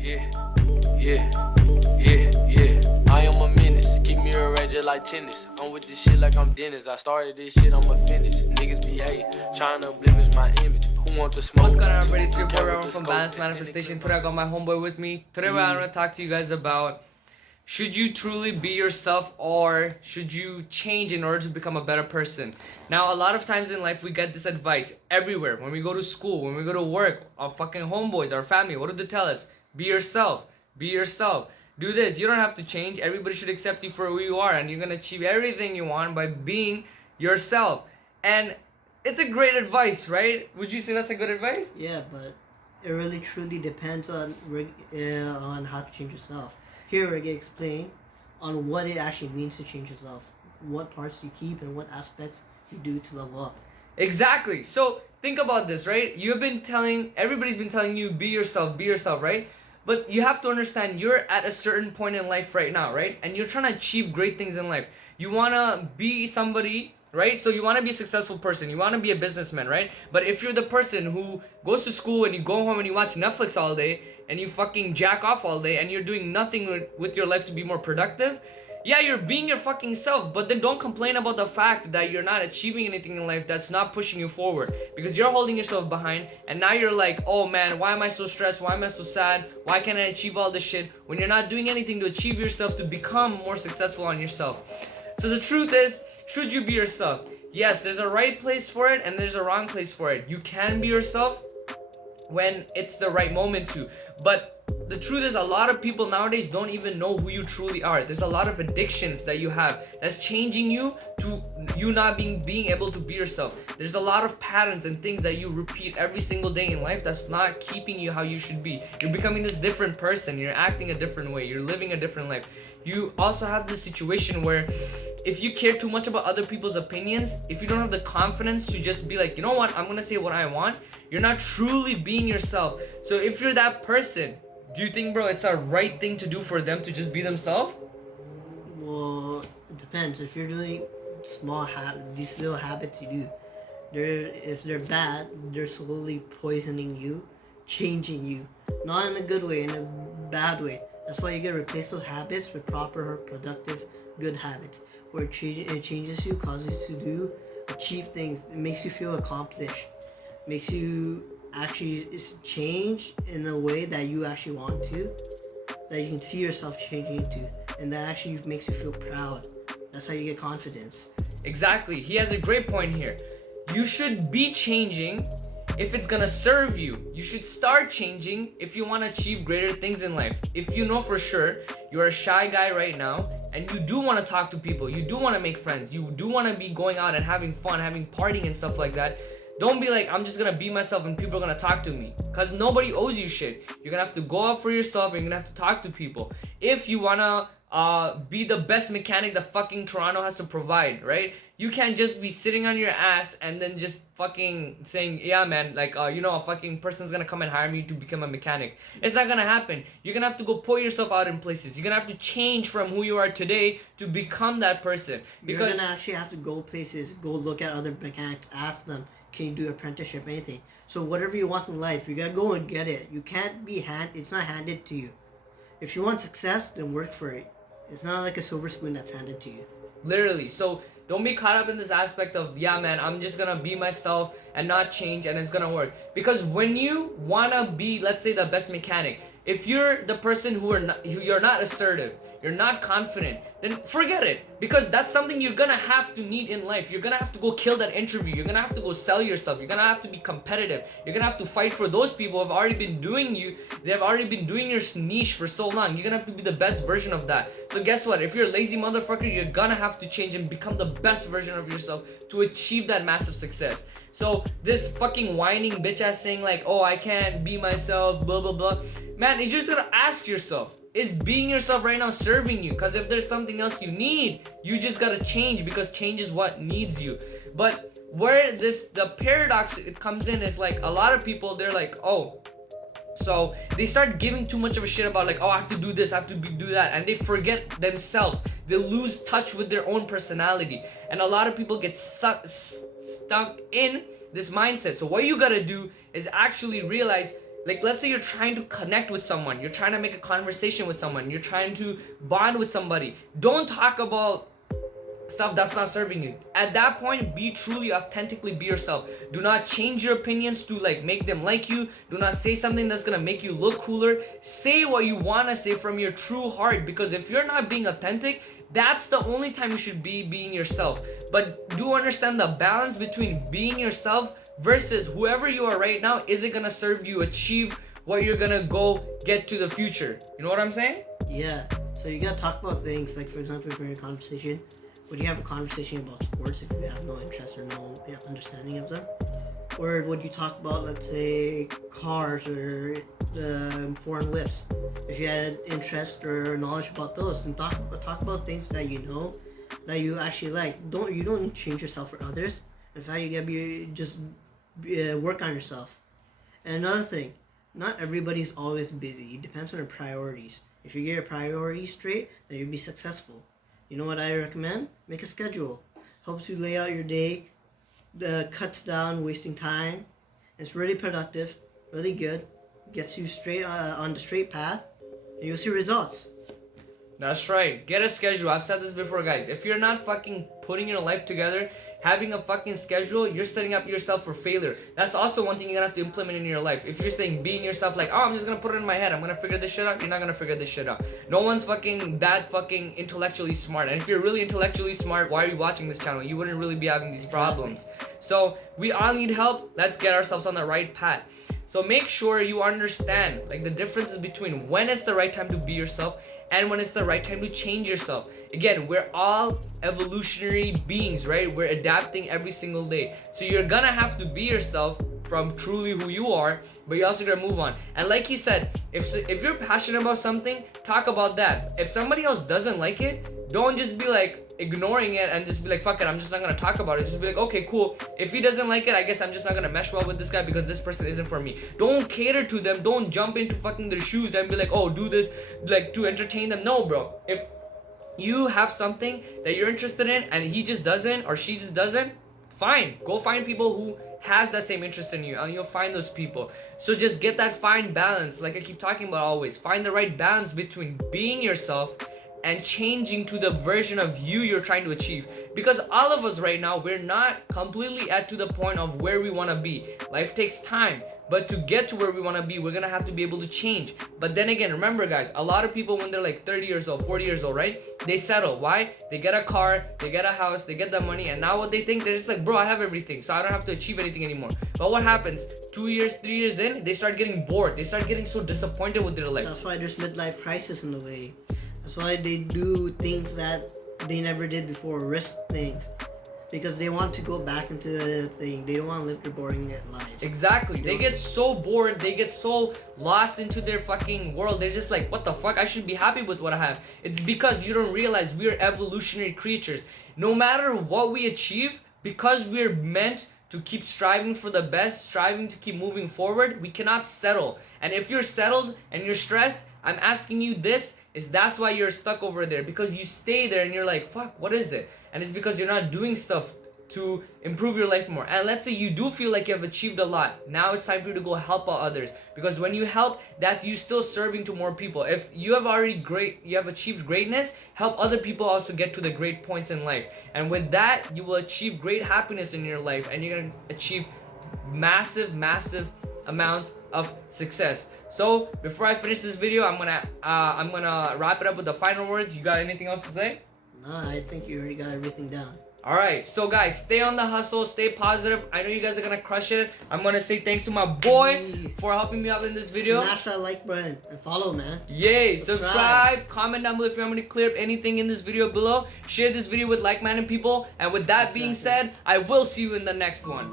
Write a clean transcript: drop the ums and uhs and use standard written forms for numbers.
Yeah, yeah, I am a menace. Keep me arranged like tennis. I'm with this shit like I'm Dennis. I started this shit, I'ma finish. Niggas be hating, trying to blemish my image. Who want the smoke? What's going on, everybody? It's your boy Rowan from Balanced Manifestation. Today I got my homeboy with me. Today I want to talk to you guys about, should you truly be yourself or should you change in order to become a better person? Now, a lot of times in life we get this advice everywhere. When we go to school, when we go to work, our fucking homeboys, our family, what do they tell us? Be yourself. Be yourself. Do this. You don't have to change. Everybody should accept you for who you are, and you're going to achieve everything you want by being yourself. And it's a great advice, right? Would you say that's a good advice? Yeah, but it really truly depends on how to change yourself. Here we're going to explain on what it actually means to change yourself. What parts you keep and what aspects you do to level up. Exactly. So think about this, right? Everybody's been telling you, be yourself, right? But you have to understand, you're at a certain point in life right now, right? And you're trying to achieve great things in life. You want to be somebody, right? So you want to be a successful person. You want to be a businessman, right? But if you're the person who goes to school and you go home and you watch Netflix all day and you fucking jack off all day and you're doing nothing with your life to be more productive, yeah, you're being your fucking self, but then don't complain about the fact that you're not achieving anything in life that's not pushing you forward, because you're holding yourself behind, and now you're like, oh man, why am I so stressed? Why am I so sad? Why can't I achieve all this shit? When you're not doing anything to achieve yourself, to become more successful on yourself. So the truth is, should you be yourself? Yes, there's a right place for it and there's a wrong place for it. You can be yourself when it's the right moment to, but the truth is, a lot of people nowadays don't even know who you truly are. There's a lot of addictions that you have that's changing you to you not being able to be yourself. There's a lot of patterns and things that you repeat every single day in life that's not keeping you how you should be. You're becoming this different person. You're acting a different way. You're living a different life. You also have this situation where if you care too much about other people's opinions, if you don't have the confidence to just be like, you know what, I'm gonna say what I want, you're not truly being yourself. So if you're that person, do you think, bro, it's a right thing to do for them to just be themselves? Well, it depends. If you're doing these little habits you do, if they're bad, they're slowly poisoning you, changing you. Not in a good way, in a bad way. That's why you gotta replace those habits with proper, productive, good habits. Where it changes you, causes you to achieve things. It makes you feel accomplished. Makes you actually change in a way that you actually want to, that you can see yourself changing into, and that actually makes you feel proud. That's how you get confidence. Exactly. He has a great point here. You should be changing if it's gonna serve you. You should start changing if you want to achieve greater things in life. If you know for sure you're a shy guy right now and you do want to talk to people, you do want to make friends, you do want to be going out and having fun, having partying and stuff like that, don't be like, I'm just gonna be myself and people are gonna talk to me. Cause nobody owes you shit. You're gonna have to go out for yourself and you're gonna have to talk to people. If you wanna be the best mechanic that fucking Toronto has to provide, right? You can't just be sitting on your ass and then just fucking saying, yeah man, like a fucking person's gonna come and hire me to become a mechanic. It's not gonna happen. You're gonna have to go put yourself out in places. You're gonna have to change from who you are today to become that person. Because you're gonna actually have to go places, go look at other mechanics, ask them, can you do apprenticeship, anything. So whatever you want in life, you gotta go and get it. You can't be it's not handed to you. If you want success, then work for it. It's not like a silver spoon that's handed to you. Literally. So don't be caught up in this aspect of, yeah man, I'm just gonna be myself and not change and it's gonna work. Because when you wanna be, let's say, the best mechanic, if you're the person you're not assertive, you're not confident, then forget it. Because that's something you're gonna have to need in life. You're gonna have to go kill that interview. You're gonna have to go sell yourself. You're gonna have to be competitive. You're gonna have to fight for those people who have already been doing your niche for so long. You're gonna have to be the best version of that. So guess what? If you're a lazy motherfucker, you're gonna have to change and become the best version of yourself to achieve that massive success. So this fucking whining bitch ass saying like, oh, I can't be myself, blah blah blah. Man, you just gotta ask yourself, is being yourself right now serving you? Because if there's something else you need, you just gotta change, because change is what needs you. But where the paradox it comes in is like, a lot of people, they're like, oh, so they start giving too much of a shit about like, oh, I have to do this, I have to do that, and they forget themselves. They lose touch with their own personality, and a lot of people get stuck in this mindset. So what you gotta do is actually realize Like, let's say you're trying to connect with someone, you're trying to make a conversation with someone, you're trying to bond with somebody. Don't talk about stuff that's not serving you. At that point, be truly authentically be yourself. Do not change your opinions to like make them like you. Do not say something that's gonna make you look cooler. Say what you wanna say from your true heart, because if you're not being authentic, that's the only time you should be being yourself. But do understand the balance between being yourself versus whoever you are right now. Is it gonna serve you achieve what you're gonna go get to the future? You know what I'm saying? Yeah. So you gotta talk about things like, for example, if you're in a conversation, would you have a conversation about sports if you have no interest or no understanding of them? Or would you talk about, let's say, cars or foreign whips? If you had interest or knowledge about those, then talk about things that you know, that you actually like. You don't change yourself for others. In fact, you gotta work on yourself. And another thing, not everybody's always busy. It depends on their priorities. If you get your priorities straight, then you'll be successful. You know what I recommend? Make a schedule. Helps you lay out your day, cuts down wasting time. It's really productive, really good. Gets you straight on the straight path, and you'll see results. That's right. Get a schedule. I've said this before, guys. If you're not fucking putting your life together, having a fucking schedule, you're setting up yourself for failure. That's also one thing you're gonna have to implement in your life. If you're saying being yourself, like, oh, I'm just gonna put it in my head, I'm gonna figure this shit out, you're not gonna figure this shit out. No one's fucking that fucking intellectually smart. And if you're really intellectually smart, why are you watching this channel? You wouldn't really be having these problems. So we all need help. Let's get ourselves on the right path. So make sure you understand like the differences between when it's the right time to be yourself and when it's the right time to change yourself. Again, we're all evolutionary beings, right? We're adapting every single day. So you're gonna have to be yourself from truly who you are, but you also gotta move on. And like he said, if you're passionate about something, talk about that. If somebody else doesn't like it, don't just be like ignoring it and just be like, fuck it, I'm just not gonna talk about it. Just be like, okay, cool. If he doesn't like it, I guess I'm just not gonna mesh well with this guy because this person isn't for me. Don't cater to them. Don't jump into fucking their shoes and be like, oh, do this like to entertain them. No, bro. If you have something that you're interested in and he just doesn't or she just doesn't, fine. Go find people who has that same interest in you and you'll find those people. So just get that fine balance, like I keep talking about always. Find the right balance between being yourself and changing to the version of you you're trying to achieve. Because all of us right now, we're not completely to the point of where we want to be. Life takes time, but to get to where we want to be, we're gonna have to be able to change. But then again, remember guys, a lot of people when they're like 30 years old, 40 years old, right, they settle. Why? They get a car, they get a house, they get the money, and now what they think, they're just like, bro, I have everything, so I don't have to achieve anything anymore. But what happens? 2 years, 3 years in, they start getting bored. They start getting so disappointed with their life. That's why there's midlife crisis in the way. That's why they do things that they never did before, risk things. Because they want to go back into the thing. They don't want to live their boring lives. Exactly. They get so bored. They get so lost into their fucking world. They're just like, what the fuck? I should be happy with what I have. It's because you don't realize we're evolutionary creatures. No matter what we achieve, because we're meant to keep striving for the best, striving to keep moving forward, we cannot settle. And if you're settled and you're stressed, I'm asking you this, that's why you're stuck over there. Because you stay there and you're like, fuck, what is it? And it's because you're not doing stuff to improve your life more. And let's say you do feel like you have achieved a lot. Now it's time for you to go help out others. Because when you help, that's you still serving to more people. If you have achieved greatness, help other people also get to the great points in life. And with that, you will achieve great happiness in your life. And you're going to achieve massive, massive amounts of success. So before I finish this video, I'm gonna wrap it up with the final words. You got anything else to say? No, I think you already got everything down. Alright, so guys, stay on the hustle, stay positive. I know you guys are gonna crush it. I'm gonna say thanks to my boy for helping me out in this video. Smash that like button and follow, man. Yay, subscribe, comment down below if you want me to clear up anything in this video below. Share this video with like-minded people. And with that being said, I will see you in the next one.